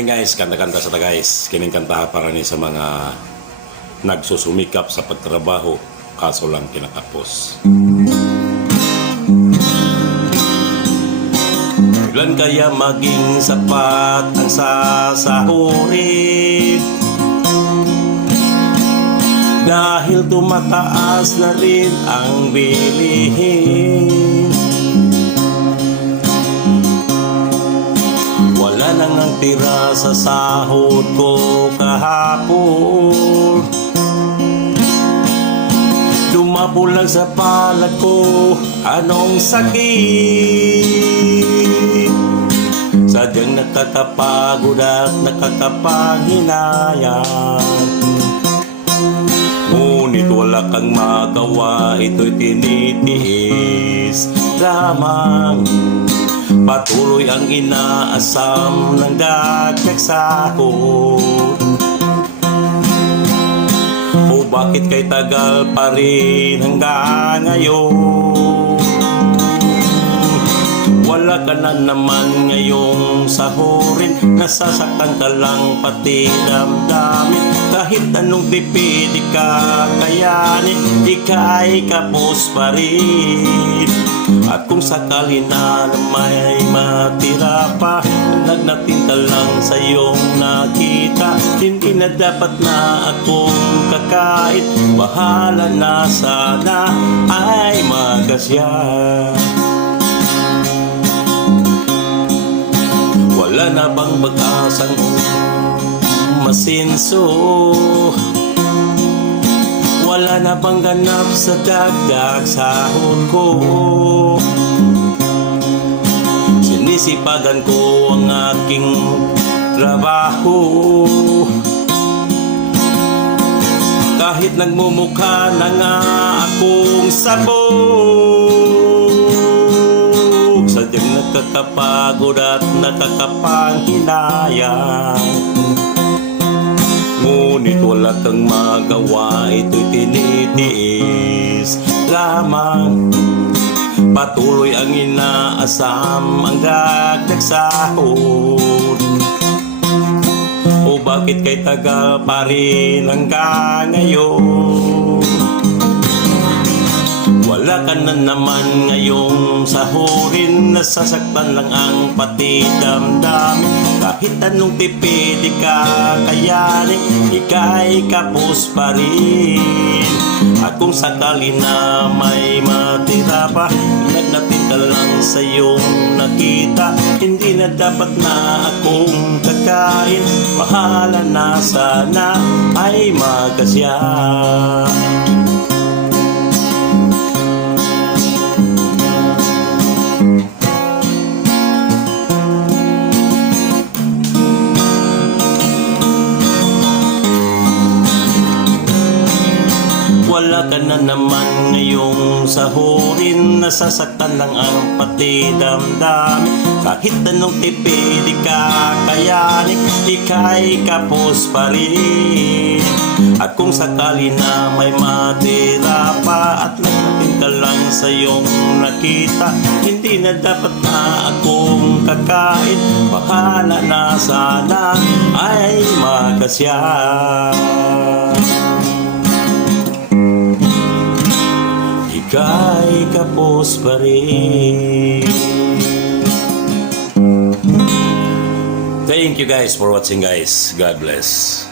morning guys, kanta-kanta sa ta guys. Kining kanta para ni sa mga nagsusumikap sa pagtrabaho, kaso lang kinakapos. Ilan kaya maging sapat ang sasahurin? Dahil tumataas na rin ang bilihin. Wala nang tira sa sahod ko kahapon. Dumabo lang sa palad ko, anong sakit? Sadyang nakakapagod at nakakapanghinayang. Ngunit wala kang magawa, ito'y tinitiis lamang. Patuloy ang inaasam ng dagdag sahod. O bakit kay tagal pa rin hanggang ngayon? Wala ka na naman ngayong sahurin, nasasaktan ka lang pati damdamin. Kahit anong tipid ka kayanin, ika'y kapos pa rin. At kung sakali na may matira pa, nagnatinta lang sa iyong nakita. Hindi na dapat na akong kakain, bahala na sana ay magkasya. Wala na bang pag-asang masinso? Wala na bang ganap sa dagdag sahod ko? Sinisipagan ko ang aking trabaho. Kahit nagmumukha na nga akong sabog, sadyang nakakapagod at nakakapanghinayang. Ngunit wala kang magawa, ito'y tinitiis lamang. Patuloy ang inaasam ang dagdag sahod. O bakit kay tagal pa rin hanggang ngayon? Wala ka na naman ngayong sahurin, nasasaktan lang ang pati damdamin. Kahit anong tipid ka kayanin, ika'y kapos pa rin. At kung sakali na may matira pa, nagnatin ka lang sa iyong nakita. Hindi na dapat na akong kakain, bahala na sana ay magkasya. Wala ka na naman ngayong sahurin, nasasaktan lang ang pati damdamin. Kahit anong tipid ka kayanin, ika'y kapos pa rin. At kung sakali na may matira pa, at nagnatin ka lang sa iyong nakita, hindi na dapat na akong kakain, bahala na sana ay magkasya. Ika'y kapos pa rin. Thank you guys for watching guys. God bless.